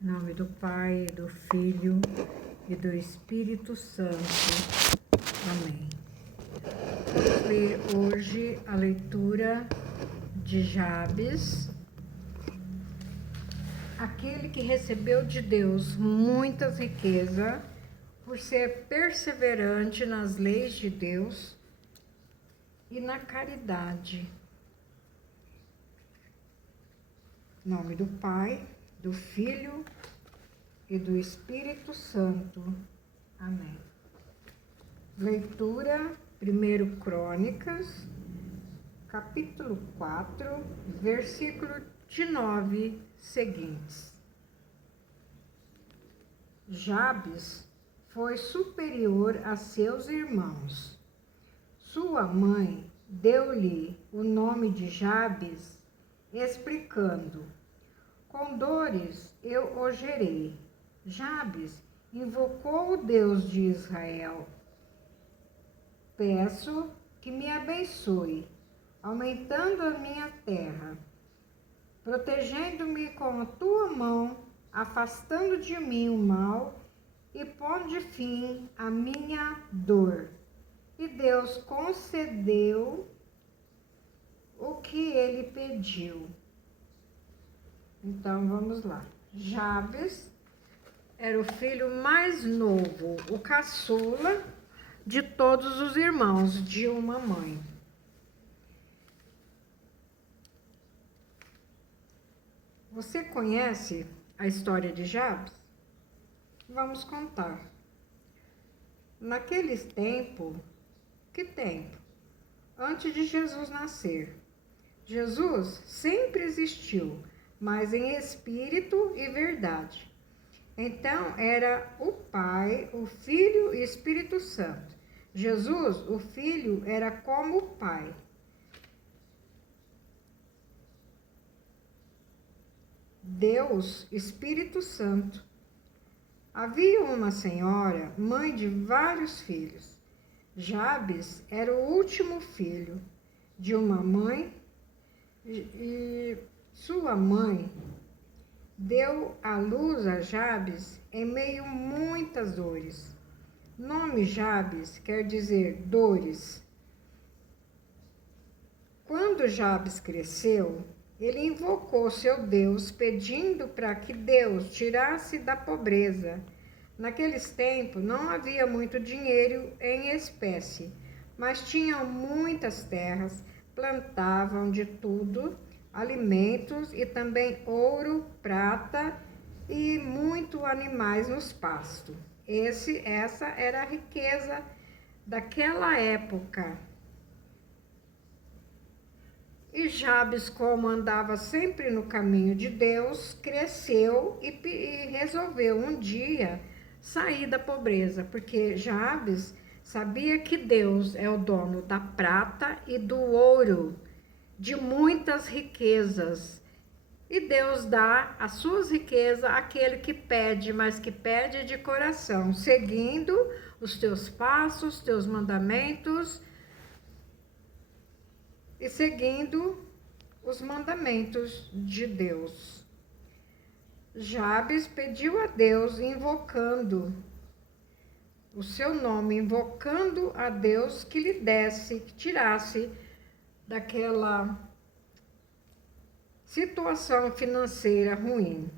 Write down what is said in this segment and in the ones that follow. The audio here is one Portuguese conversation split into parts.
Em nome do Pai, do Filho e do Espírito Santo. Amém. Vamos ler hoje a leitura de Jabes, aquele que recebeu de Deus muitas riquezas por ser perseverante nas leis de Deus e na caridade. Em nome do Pai, do Filho e do Espírito Santo. Amém. Leitura 1 Crônicas, capítulo 4, versículo de 9 seguintes. Jabes foi superior a seus irmãos. Sua mãe deu-lhe o nome de Jabes, explicando: com dores eu o gerei. Jabes invocou o Deus de Israel. Peço que me abençoe, aumentando a minha terra, protegendo-me com a tua mão, afastando de mim o mal e pondo fim à minha dor. E Deus concedeu o que ele pediu. Então, vamos lá. Jabes era o filho mais novo, o caçula de todos os irmãos de uma mãe. Você conhece a história de Jabes? Vamos contar. Naqueles tempos, que tempo? Antes de Jesus nascer. Jesus sempre existiu, mas em espírito e verdade. Então, era o Pai, o Filho e o Espírito Santo. Jesus, o Filho, era como o Pai. Deus, Espírito Santo. Havia uma senhora, mãe de vários filhos. Jabes era o último filho de uma mãe e sua mãe deu à luz a Jabes em meio a muitas dores. O nome Jabes quer dizer dores. Quando Jabes cresceu, ele invocou seu Deus, pedindo para que Deus tirasse da pobreza. Naqueles tempos não havia muito dinheiro em espécie, mas tinham muitas terras, plantavam de tudo, alimentos e também ouro, prata e muitos animais nos pastos. Essa era a riqueza daquela época. E Jabes, como andava sempre no caminho de Deus, cresceu e resolveu um dia sair da pobreza, porque Jabes sabia que Deus é o dono da prata e do ouro, de muitas riquezas. E Deus dá as suas riquezas àquele que pede, mas que pede de coração, seguindo os teus passos, teus mandamentos e seguindo os mandamentos de Deus. Jabes pediu a Deus, invocando o seu nome, invocando a Deus que lhe desse, que tirasse daquela situação financeira ruim.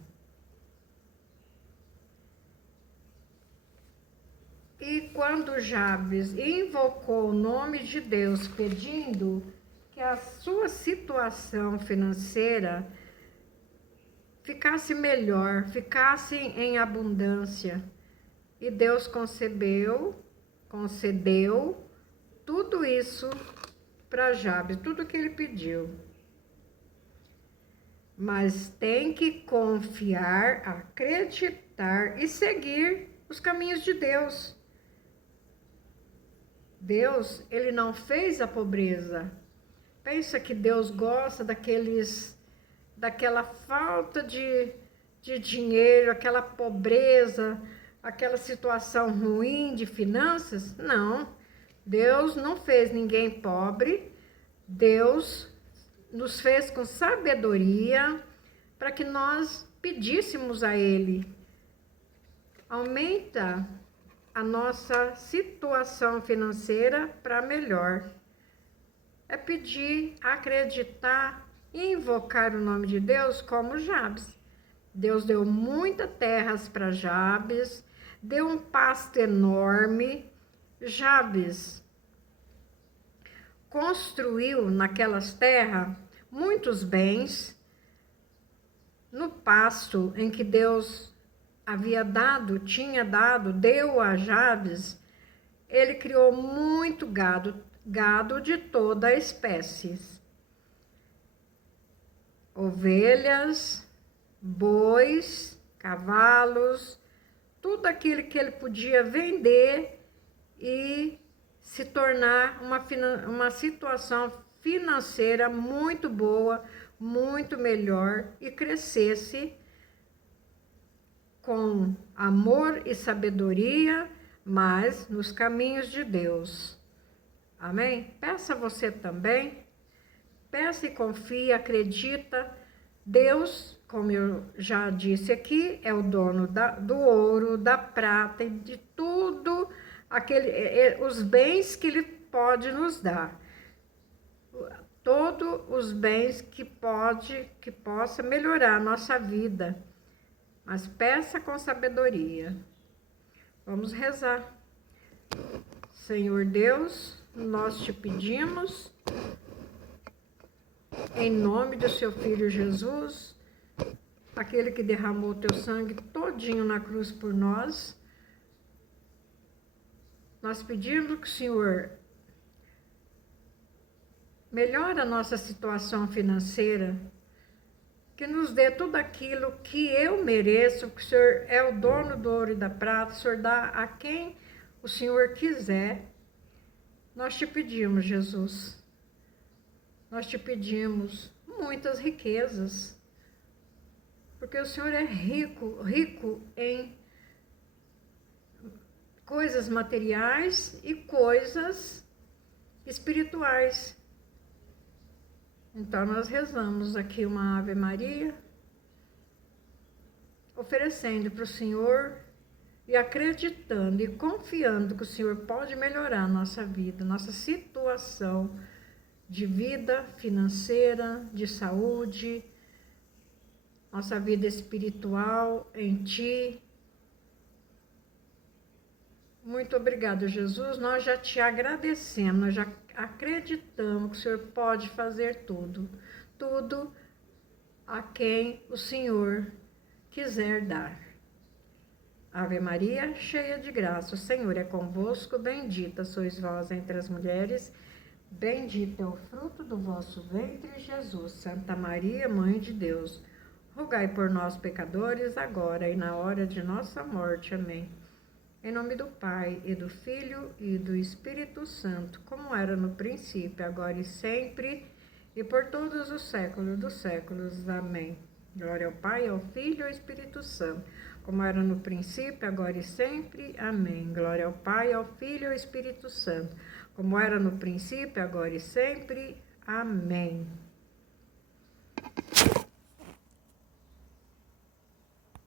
E quando Jabes invocou o nome de Deus, pedindo que a sua situação financeira ficasse melhor, ficasse em abundância, e Deus concedeu tudo isso para Jabes, tudo que ele pediu. Mas tem que confiar, acreditar e seguir os caminhos de Deus. Deus, ele não fez a pobreza. Pensa que Deus gosta daquela falta de dinheiro, aquela pobreza, aquela situação ruim de finanças? Não. Deus não fez ninguém pobre. Deus nos fez com sabedoria para que nós pedíssemos a Ele. Aumenta a nossa situação financeira para melhor. É pedir, acreditar e invocar o nome de Deus como Jabes. Deus deu muitas terras para Jabes, deu um pasto enorme. Jabes construiu naquelas terras muitos bens. No pasto em que Deus havia dado, deu a Jabes, ele criou muito gado de toda a espécie. Ovelhas, bois, cavalos, tudo aquilo que ele podia vender e se tornar uma situação financeira muito boa, muito melhor e crescesse com amor e sabedoria, mas nos caminhos de Deus. Amém? Peça você também. Peça e confia, acredita. Deus, como eu já disse aqui, é o dono do ouro, da prata e de tudo, os bens que Ele pode nos dar. Todos os bens que possa melhorar a nossa vida. Mas peça com sabedoria. Vamos rezar. Senhor Deus, nós te pedimos, em nome do seu Filho Jesus, aquele que derramou o teu sangue todinho na cruz por nós, nós pedimos que o Senhor melhore a nossa situação financeira, que nos dê tudo aquilo que eu mereço, que o Senhor é o dono do ouro e da prata, o Senhor dá a quem o Senhor quiser. Nós te pedimos, Jesus, nós te pedimos muitas riquezas, porque o Senhor é rico em coisas materiais e coisas espirituais. Então, nós rezamos aqui uma Ave Maria, oferecendo para o Senhor e acreditando e confiando que o Senhor pode melhorar a nossa vida, nossa situação de vida financeira, de saúde, nossa vida espiritual em Ti. Muito obrigado, Jesus. Nós já te agradecemos, nós já acreditamos que o Senhor pode fazer tudo a quem o Senhor quiser dar. Ave Maria, cheia de graça, o Senhor é convosco, bendita sois vós entre as mulheres, bendito é o fruto do vosso ventre, Jesus. Santa Maria, Mãe de Deus, rogai por nós, pecadores, agora e na hora de nossa morte. Amém. Em nome do Pai, e do Filho, e do Espírito Santo, como era no princípio, agora e sempre, e por todos os séculos dos séculos. Amém. Glória ao Pai, ao Filho e ao Espírito Santo, como era no princípio, agora e sempre. Amém. Glória ao Pai, ao Filho e ao Espírito Santo, como era no princípio, agora e sempre. Amém.